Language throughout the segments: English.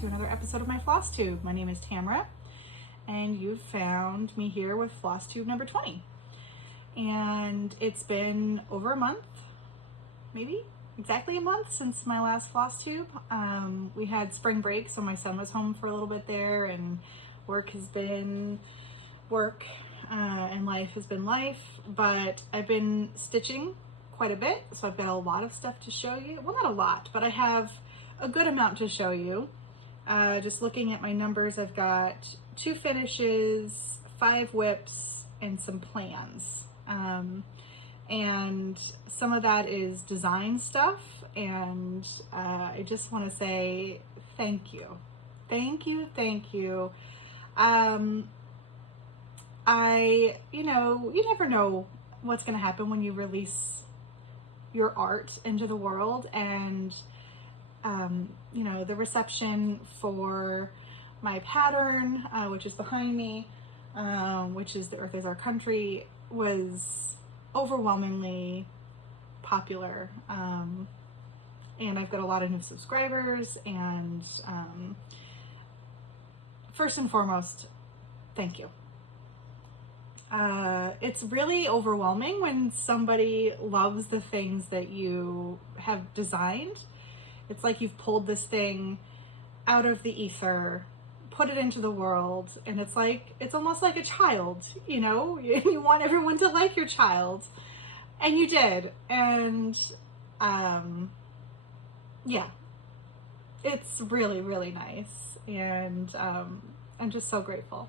to another episode of my Flosstube. My name is Tamara, and you've found me here with Flosstube number 20. And it's been over a month, maybe exactly a month since my last Flosstube. We had spring break, so my son was home for a little bit there, and work has been work, and life has been life. But I've been stitching quite a bit, so I've got a lot of stuff to show you. Well, not a lot, but I have a good amount to show you. Just looking at my numbers, I've got 2 finishes, 5 whips, and some plans. And some of that is design stuff, and I just want to say thank you. Thank you, thank you. You never know what's going to happen when you release your art into the world, and the reception for my pattern, which is behind me, which is The Earth is Our Country, was overwhelmingly popular. And I've got a lot of new subscribers, and first and foremost, thank you. It's really overwhelming when somebody loves the things that you have designed. It's like you've pulled this thing out of the ether, put it into the world, and it's almost like a child, you want everyone to like your child, and you did. And yeah, it's really, really nice, and I'm just so grateful.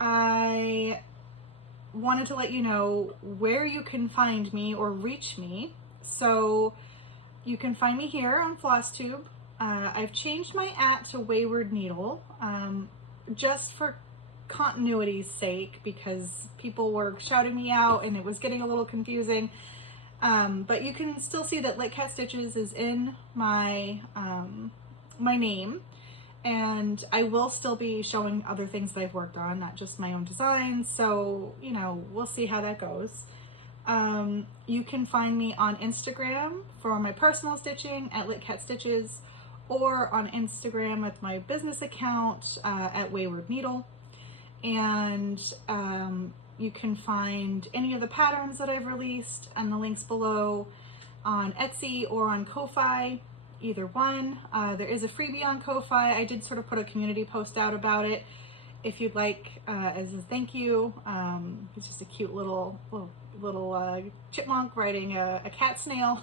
I wanted to let you know where you can find me or reach me. So you can find me here on Flosstube. I've changed my @ to Wayward Needle, just for continuity's sake, because people were shouting me out and it was getting a little confusing. But you can still see that Lit Cat Stitches is in my my name, and I will still be showing other things that I've worked on, not just my own designs. So we'll see how that goes. You can find me on Instagram for my personal stitching at Lit Cat Stitches, or on Instagram with my business account at Wayward Needle. And you can find any of the patterns that I've released and the links below on Etsy or on Ko-Fi, either one. There is a freebie on Ko-Fi. I did sort of put a community post out about it. If you'd like, as a thank you, it's just a cute little chipmunk riding a cat snail,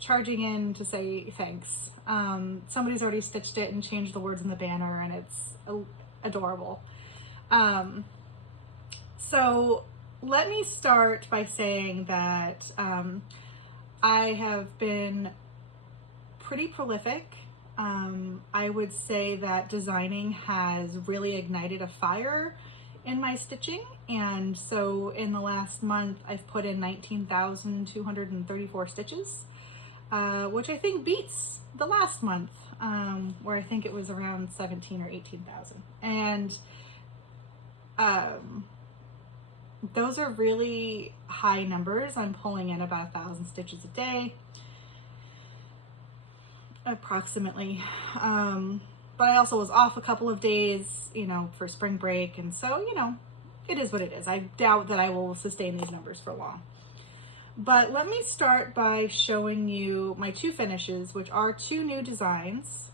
charging in to say thanks. Somebody's already stitched it and changed the words in the banner, and it's adorable. So let me start by saying that I have been pretty prolific. I would say that designing has really ignited a fire in my stitching, and so in the last month I've put in 19,234 stitches, which I think beats the last month, where I think it was around 17 or 18,000. And those are really high numbers. I'm pulling in about 1,000 stitches a day, approximately. But I also was off a couple of days, for spring break, and so, it is what it is. I doubt that I will sustain these numbers for long. But let me start by showing you my 2 finishes, which are 2 new designs.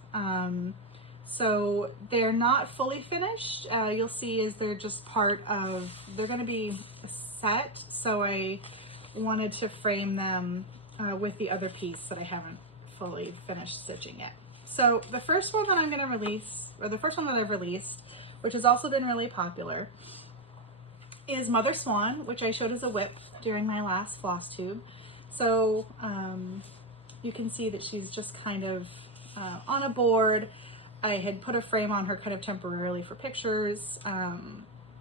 So they're not fully finished. You'll see as they're just they're going to be a set, so I wanted to frame them with the other piece that I haven't fully finished stitching yet. So the first one that I'm going to release, or the first one that I've released, which has also been really popular, is Mother Swan, which I showed as a whip during my last Flosstube. So you can see that she's just kind of on a board. I had put a frame on her kind of temporarily for pictures,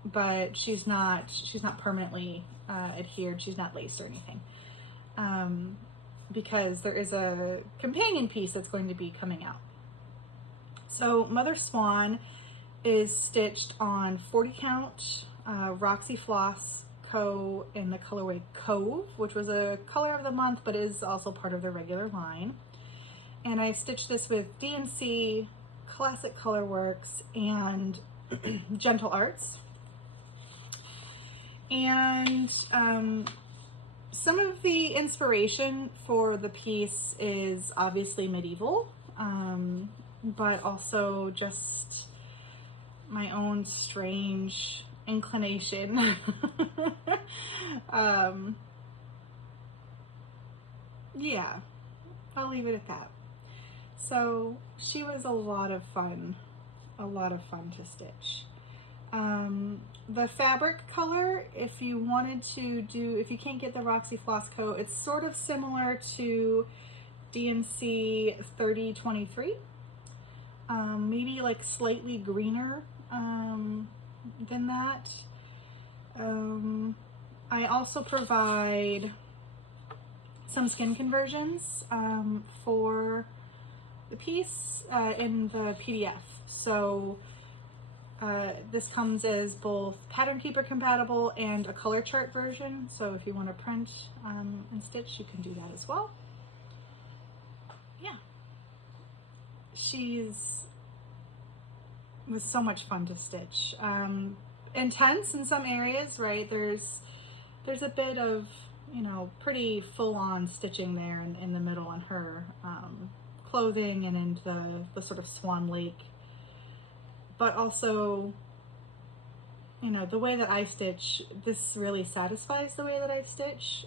but she's not permanently adhered. She's not laced or anything, because there is a companion piece that's going to be coming out. So Mother Swan is stitched on 40 count Roxy Floss Co in the colorway Cove, which was a color of the month, but is also part of the regular line. And I've stitched this with DNC, Classic Colorworks, and Gentle Arts. And some of the inspiration for the piece is obviously medieval, but also just my own strange inclination. Yeah, I'll leave it at that. So she was a lot of fun to stitch. The fabric color, if you wanted to do, if you can't get the Roxy Floss coat, it's sort of similar to DNC 3023, maybe like slightly greener than that. I also provide some skin conversions for the piece in the PDF. So this comes as both Pattern Keeper compatible and a color chart version. So if you want to print and stitch, you can do that as well. Yeah, was so much fun to stitch. Intense in some areas, right? There's a bit of, you know, pretty full-on stitching there in the middle on her clothing and in the sort of Swan Lake. But also, you know, the way that I stitch, this really satisfies the way that I stitch.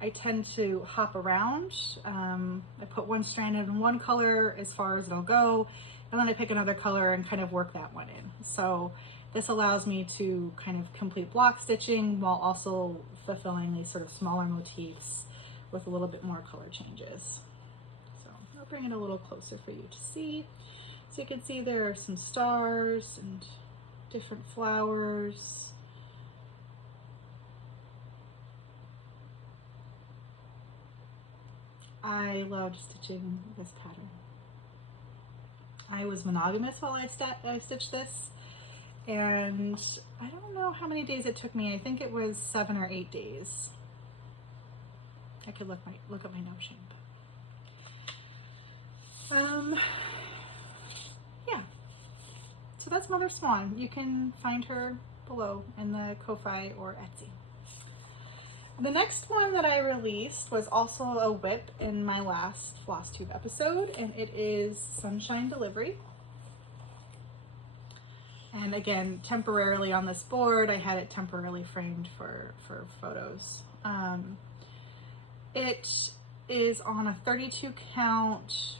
I tend to hop around. I put one strand in one color as far as it'll go, and then I pick another color and kind of work that one in. So this allows me to kind of complete block stitching while also fulfilling these sort of smaller motifs with a little bit more color changes. So I'll bring it a little closer for you to see. So you can see there are some stars and different flowers. I loved stitching this pattern. I was monogamous while I stitched this, and I don't know how many days it took me. I think it was 7 or 8 days. I could look at my notion. Yeah. So that's Mother Swan. You can find her below in the Ko-Fi or Etsy. The next one that I released was also a whip in my last Flosstube episode, and it is Sunshine Delivery. And again, temporarily on this board, I had it temporarily framed for photos. It is on a 32 count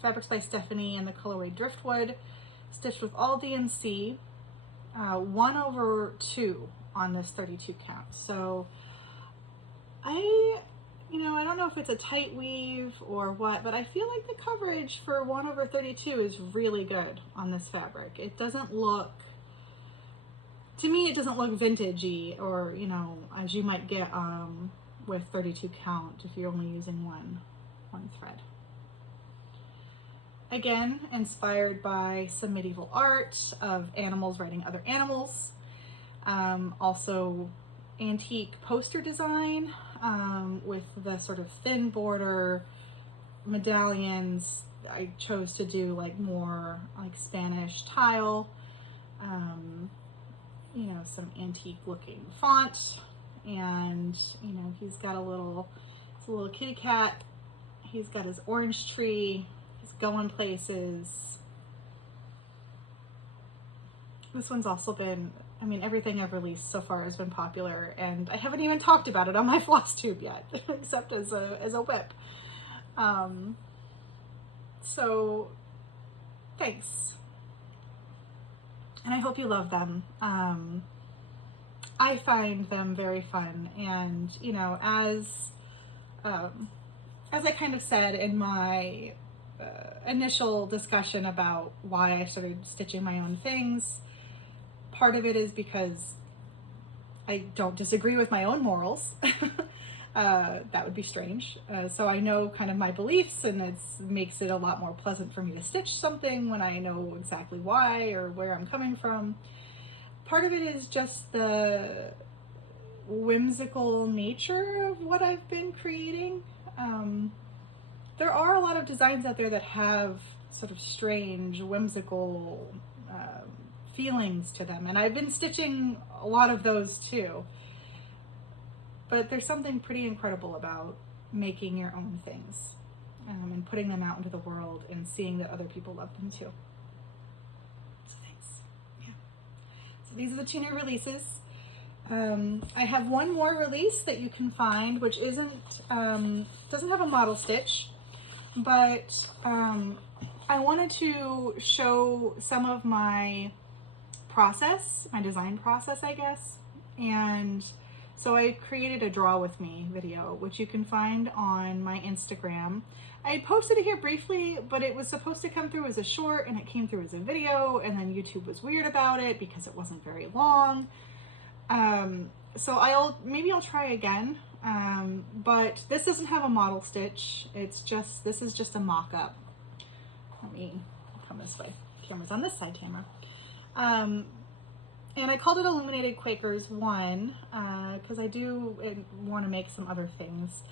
Fabrics by Stephanie in the colorway Driftwood, stitched with all DNC, 1/2 on this 32 count. So I don't know if it's a tight weave or what, but I feel like the coverage for 1/32 is really good on this fabric. It doesn't look, to me, it doesn't look vintagey, or, you know, as you might get with 32 count if you're only using one thread. Again, inspired by some medieval art of animals riding other animals. Also antique poster design with the sort of thin border medallions. I chose to do like more like Spanish tile, you know, some antique looking font, and you know, he's got it's a little kitty cat. He's got his orange tree. He's going places. This one's also been, I mean, everything I've released so far has been popular, and I haven't even talked about it on my Flosstube yet, except as a whip. So thanks. And I hope you love them. I find them very fun, and you know, as I kind of said in my initial discussion about why I started stitching my own things, part of it is because I don't disagree with my own morals. That would be strange. So I know kind of my beliefs, and it makes it a lot more pleasant for me to stitch something when I know exactly why or where I'm coming from. Part of it is just the whimsical nature of what I've been creating. there are a lot of designs out there that have sort of strange, whimsical feelings to them, and I've been stitching a lot of those too. But there's something pretty incredible about making your own things and putting them out into the world and seeing that other people love them too. So thanks. Yeah. So these are the 2 new releases. I have one more release that you can find, which doesn't have a model stitch, but I wanted to show some of my process, my design process, I guess. And so I created a draw with me video, which you can find on my Instagram. I had posted it here briefly, but it was supposed to come through as a short and it came through as a video, and then YouTube was weird about it because it wasn't very long. So maybe I'll try again. But this doesn't have a model stitch. This is just a mock-up. Let me come this way. Camera's on this side, Tamara. And I called it Illuminated Quakers 1 because I do want to make some other things.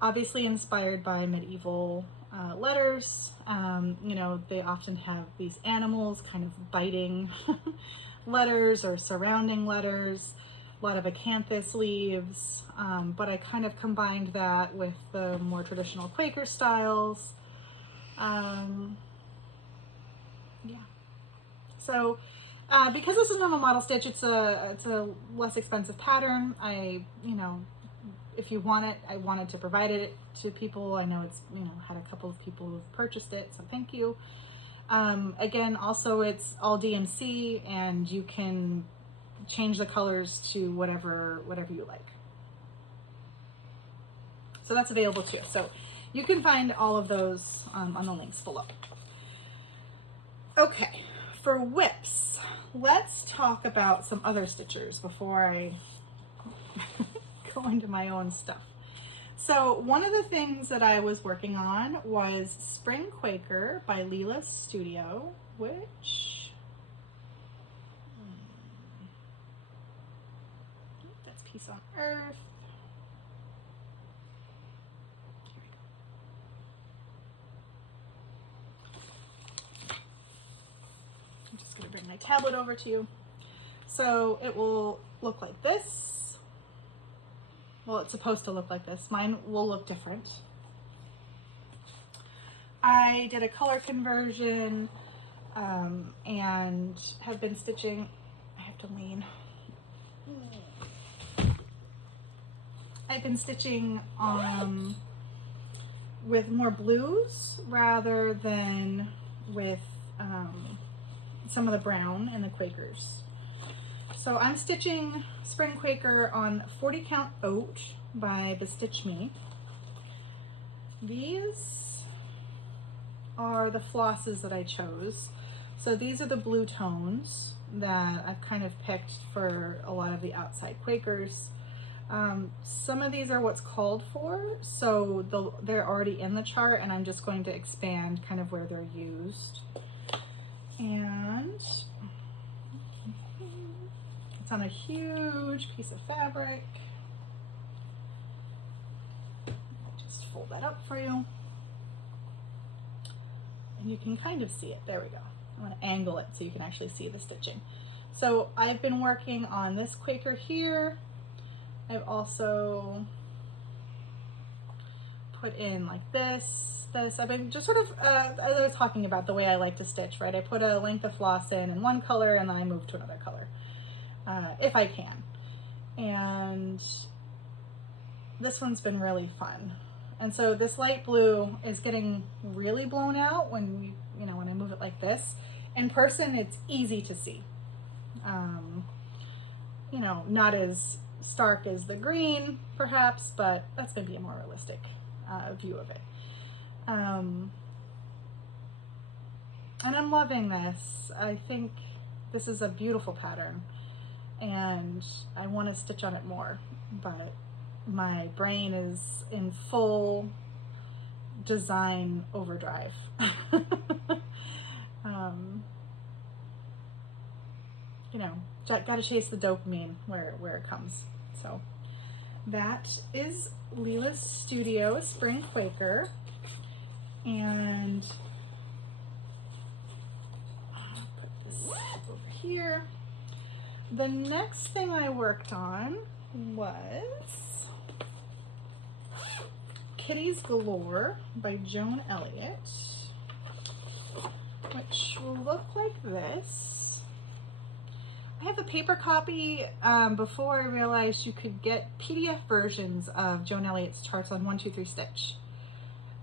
Obviously inspired by medieval letters. You know, they often have these animals kind of biting letters or surrounding letters. A lot of acanthus leaves, but I kind of combined that with the more traditional Quaker styles. Yeah. So because this isn't a model stitch, it's a less expensive pattern. You know, if you want it, I wanted to provide it to people. I know it's, you know, had a couple of people who've purchased it, so thank you. Again, also it's all DMC, and you can change the colors to whatever you like. So that's available too. So you can find all of those on the links below. Okay, for whips, let's talk about some other stitchers before I go into my own stuff. So one of the things that I was working on was Spring Quaker by Lila Studio, which that's Peace on Earth. Here we go. I'm just going to bring my tablet over to you. So it will look like this. Well, it's supposed to look like this. Mine will look different. I did a color conversion and have been stitching. I have to lean. I've been stitching with more blues rather than with some of the brown and the Quakers. So I'm stitching Spring Quaker on 40 Count Oat by Bestitch Me. These are the flosses that I chose. So these are the blue tones that I've kind of picked for a lot of the outside Quakers. Some of these are what's called for, so they're already in the chart, and I'm just going to expand kind of where they're used. And on a huge piece of fabric. Just fold that up for you. And you can kind of see it. There we go. I'm going to angle it so you can actually see the stitching. So I've been working on this Quaker here. I've also put in like this. I've been just sort of, as I was talking about the way I like to stitch, right? I put a length of floss in one color and then I move to another color. If I can. And this one's been really fun. And so this light blue is getting really blown out when when I move it like this. In person, it's easy to see. Not as stark as the green, perhaps, but that's going to be a more realistic view of it. And I'm loving this. I think this is a beautiful pattern. And I want to stitch on it more, but my brain is in full design overdrive. Got to chase the dopamine where it comes. So that is Lila Studio Spring Quaker. And I'll put this over here. The next thing I worked on was Kitties Galore by Joan Elliot, which will look like this. I have the paper copy before I realized you could get PDF versions of Joan Elliot's charts on 1, 2, 3 Stitch.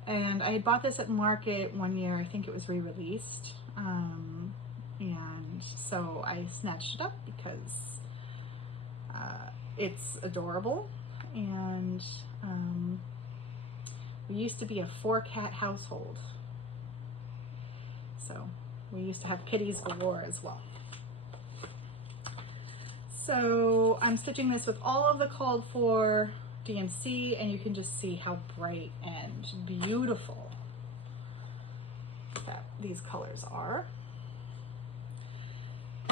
And I had bought this at Market one year. I think it was re-released. And so I snatched it up because it's adorable. And we used to be a 4-cat household. So we used to have Kitties Galore as well. So I'm stitching this with all of the called for DMC, and you can just see how bright and beautiful that these colors are.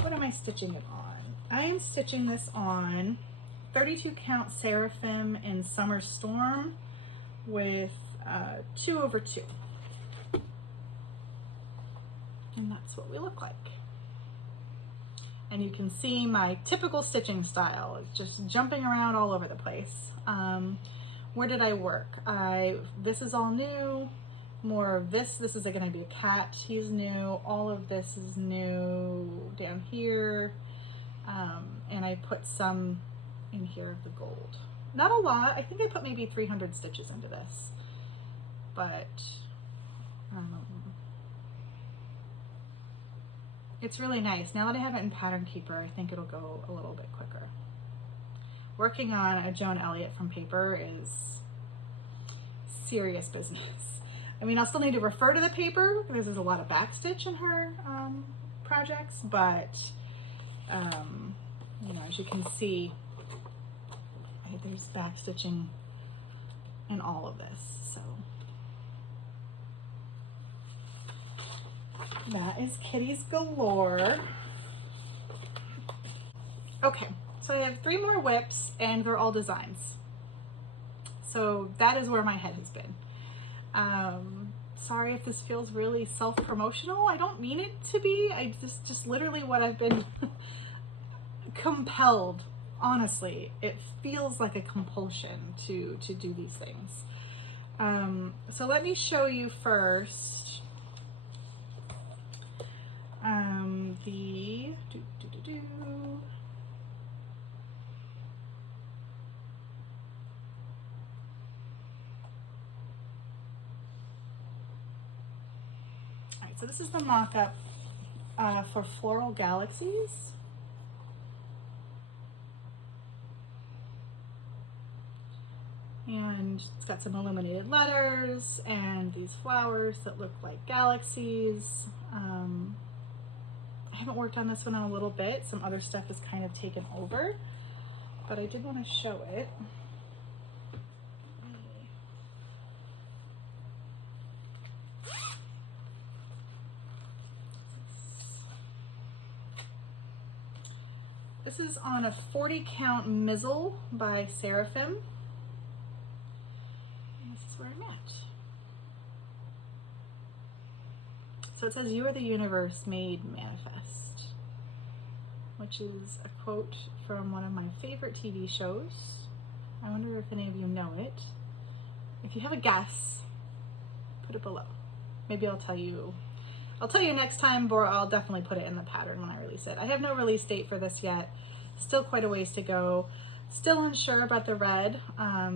What am I stitching it on? I am stitching this on 32 count Seraphim in Summer Storm with 2/2. And that's what we look like. And you can see my typical stitching style. It's just jumping around all over the place. Where did I work? This is all new. More of this. This is going to be a cat. He's new. All of this is new down here. And I put some in here of the gold. Not a lot. I think I put maybe 300 stitches into this. But it's really nice. Now that I have it in Pattern Keeper, I think it'll go a little bit quicker. Working on a Joan Elliot from paper is serious business. I mean, I'll still need to refer to the paper because there's a lot of backstitch in her projects, but you know, as you can see, there's backstitching in all of this. So that is Kitties Galore. Okay, so I have 3 more whips and they're all designs. So that is where my head has been. Sorry if this feels really self-promotional. I don't mean it to be. I just literally what I've been compelled. Honestly, it feels like a compulsion to do these things. So let me show you first the Alright, so this is the mock-up for Floral Galaxies. And it's got some illuminated letters and these flowers that look like galaxies. I haven't worked on this one in a little bit. Some other stuff is kind of taken over, but I did want to show it. This is on a 40 count Mizzle by Seraphim. Where I'm at. So it says, "You are the universe made manifest," which is a quote from one of my favorite TV shows. I wonder if any of you know it. If you have a guess, put it below. Maybe I'll tell you next time, or I'll definitely put it in the pattern when I release it. I have no release date for this yet. Still quite a ways to go. Still unsure about the red,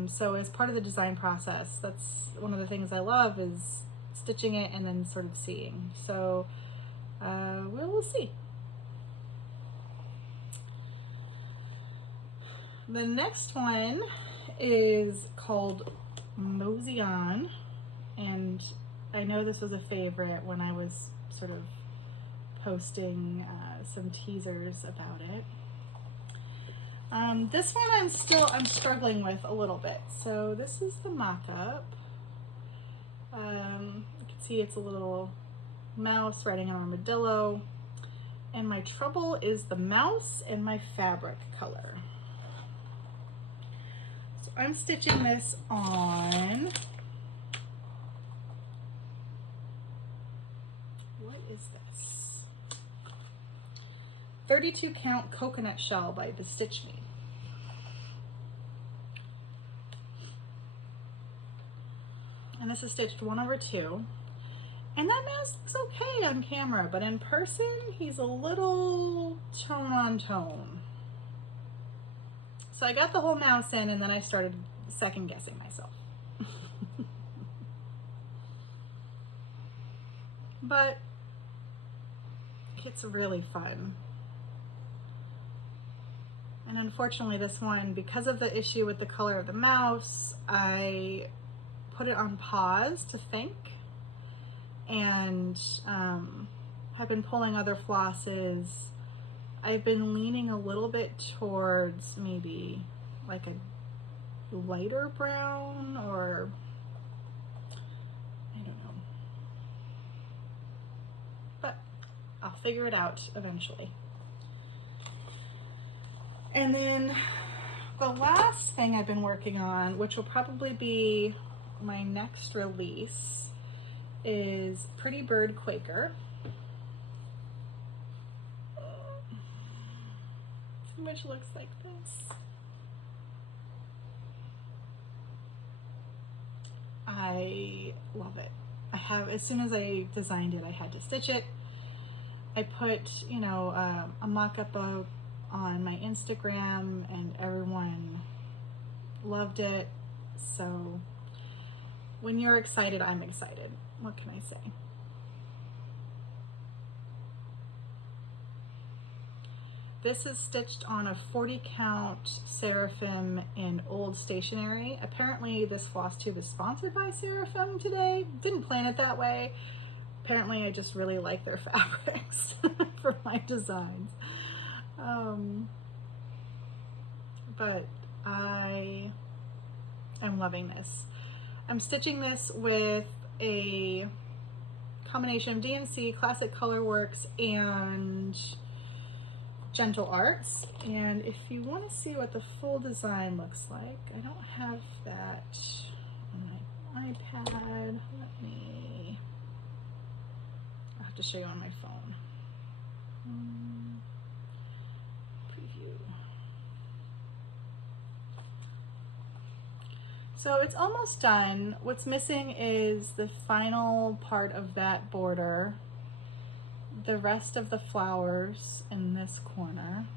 so as part of the design process, that's one of the things I love, is stitching it and then sort of seeing. So we'll see. The next one is called Mosey On, and I know this was a favorite when I was sort of posting some teasers about it. This one I'm struggling with a little bit. So this is the mock-up. You can see it's a little mouse riding an armadillo. And my trouble is the mouse and my fabric color. So I'm stitching this on 32 count coconut shell by the Stitch Me. And this is stitched 1/2. And that mouse looks okay on camera, but in person, he's a little tone on tone. So I got the whole mouse in, and then I started second guessing myself. But it's really fun. And unfortunately this one, because of the issue with the color of the mouse, I put it on pause to think, and have been pulling other flosses. I've been leaning a little bit towards maybe like a lighter brown, or I don't know, but I'll figure it out eventually. And then the last thing I've been working on, which will probably be my next release, is Pretty Bird Quaker, which looks like this. I love it. As soon as I designed it, I had to stitch it. I put, you know, a mock-up on my Instagram, and everyone loved it. So when you're excited, I'm excited. What can I say? This is stitched on a 40 count Seraphim in Old Stationery. Apparently this floss tube is sponsored by Seraphim today. Didn't plan it that way. Apparently I just really like their fabrics for my designs. But I am loving this. I'm stitching this with a combination of DNC, Classic Colorworks, and Gentle Arts. And if you want to see what the full design looks like, I don't have that on my iPad. I'll have to show you on my phone. Preview. So it's almost done. What's missing is the final part of that border, the rest of the flowers in this corner,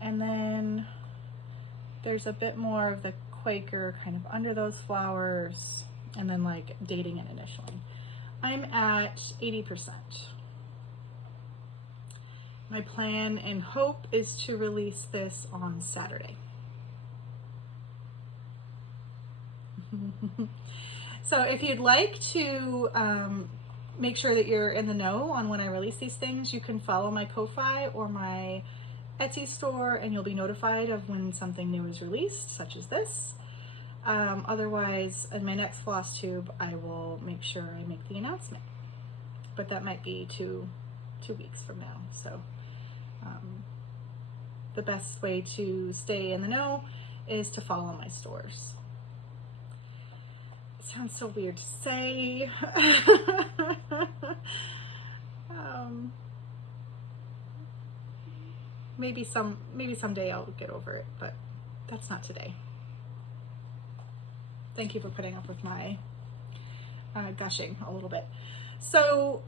and then there's a bit more of the Quaker kind of under those flowers, and then like dating and initialing. I'm at 80%. My plan and hope is to release this on Saturday. So if you'd like to make sure that you're in the know on when I release these things, you can follow my Ko-Fi or my Etsy store, and you'll be notified of when something new is released, such as this. Otherwise, in my next floss tube, I will make sure I make the announcement. But that might be two weeks from now. So the best way to stay in the know is to follow my stores. It sounds so weird to say. Maybe someday I'll get over it, but that's not today. Thank you for putting up with my gushing a little bit. So,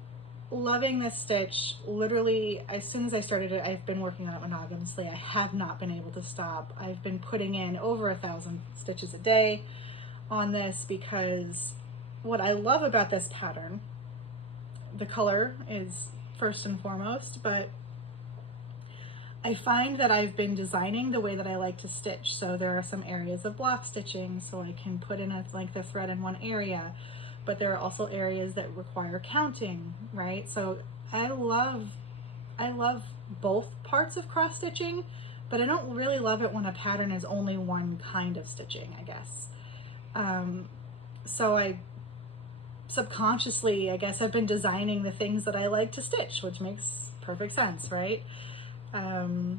loving this stitch. Literally, as soon as I started it, I've been working on it monogamously. I have not been able to stop. I've been putting in over 1,000 stitches a day on this, because what I love about this pattern, the color is first and foremost, but I find that I've been designing the way that I like to stitch. So there are some areas of block stitching, so I can put in a length of thread in one area, but there are also areas that require counting, right? So I love both parts of cross stitching, but I don't really love it when a pattern is only one kind of stitching, I guess. So I subconsciously, I guess, I've been designing the things that I like to stitch, which makes perfect sense, right? Yeah,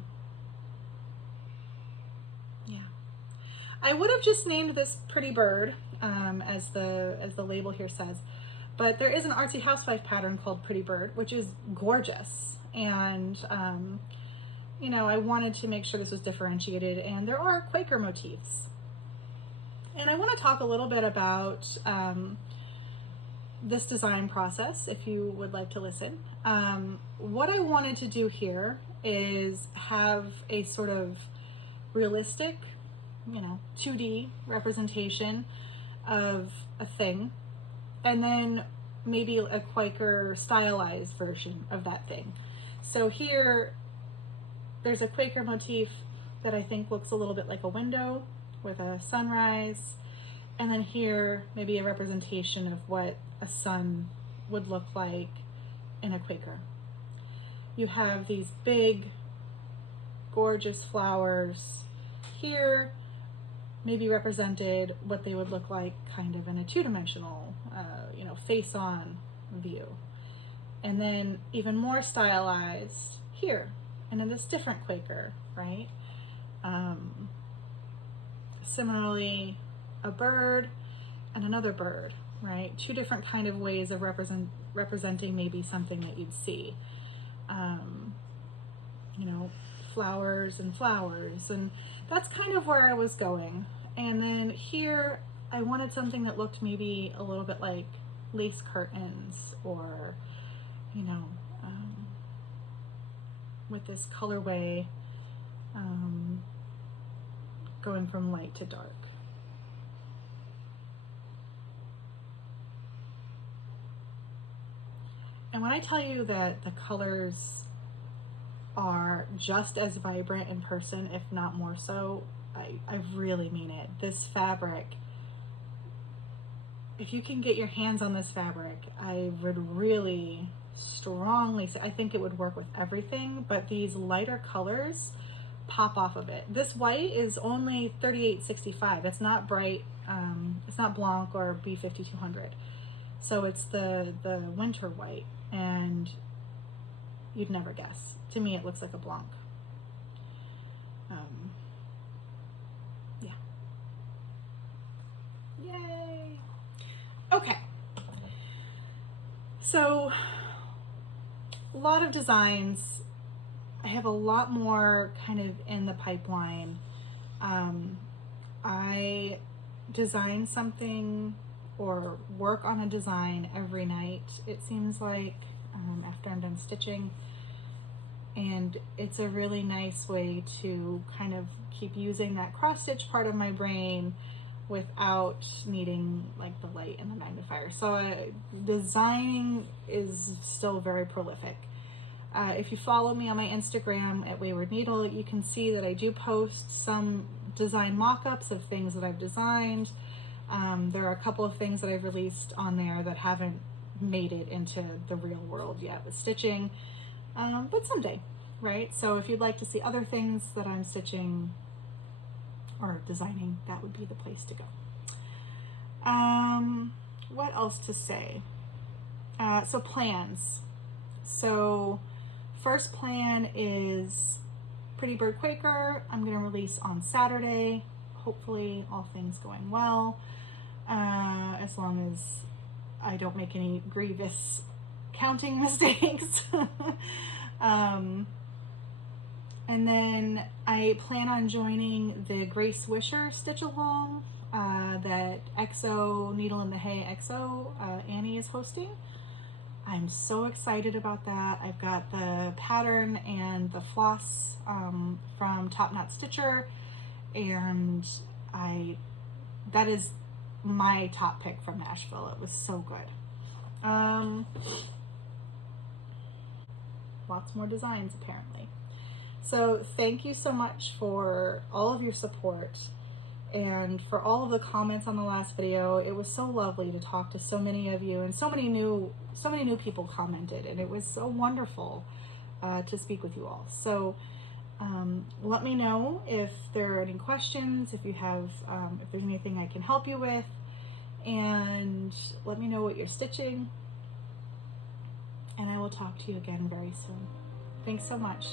I would have just named this Pretty Bird, as the label here says, but there is an artsy housewife pattern called Pretty Bird, which is gorgeous, and you know, I wanted to make sure this was differentiated, and there are Quaker motifs. And I want to talk a little bit about this design process, if you would like to listen. What I wanted to do here is have a sort of realistic, you know, 2D representation of a thing, and then maybe a Quaker stylized version of that thing. So here, there's a Quaker motif that I think looks a little bit like a window with a sunrise, and then here, maybe a representation of what a sun would look like in a Quaker. You have these big, gorgeous flowers here, maybe represented what they would look like kind of in a two-dimensional, you know, face-on view. And then even more stylized here, and in this different Quaker, right? Similarly, a bird and another bird, right? Two different kind of ways of representing maybe something that you'd see. You know, flowers and flowers, and that's kind of where I was going. And then here, I wanted something that looked maybe a little bit like lace curtains, or, you know, with this colorway going from light to dark. And when I tell you that the colors are just as vibrant in person, if not more so, I really mean it. This fabric, if you can get your hands on this fabric, I would really strongly say, I think it would work with everything, but these lighter colors pop off of it. This white is only $38.65. It's not bright, it's not Blanc or B5200. So it's the winter white, and you'd never guess. To me, it looks like a Blanc. Yeah. Yay. Okay. So, a lot of designs. I have a lot more kind of in the pipeline. I design something or work on a design every night, it seems like, after I'm done stitching. And it's a really nice way to kind of keep using that cross stitch part of my brain without needing like the light and the magnifier. So designing is still very prolific. If you follow me on my Instagram at Wayward Needle, you can see that I do post some design mock-ups of things that I've designed. There are a couple of things that I've released on there that haven't made it into the real world yet with stitching, but someday, right? So if you'd like to see other things that I'm stitching or designing, that would be the place to go. What else to say? So plans. So first plan is Pretty Bird Quaker. I'm going to release on Saturday, hopefully all things going well, as long as I don't make any grievous counting mistakes. And then I plan on joining the Grace Wisher stitch along that EXO Needle in the Hay EXO Annie is hosting. I'm so excited about that. I've got the pattern and the floss from Top Knot Stitcher, and that is my top pick from Nashville. It was so good. Lots more designs apparently. So thank you so much for all of your support and for all of the comments on the last video. It was so lovely to talk to so many of you, and so many new people commented, and it was so wonderful to speak with you all. So let me know if there are any questions, if you have, if there's anything I can help you with, and let me know what you're stitching, and I will talk to you again very soon. Thanks so much.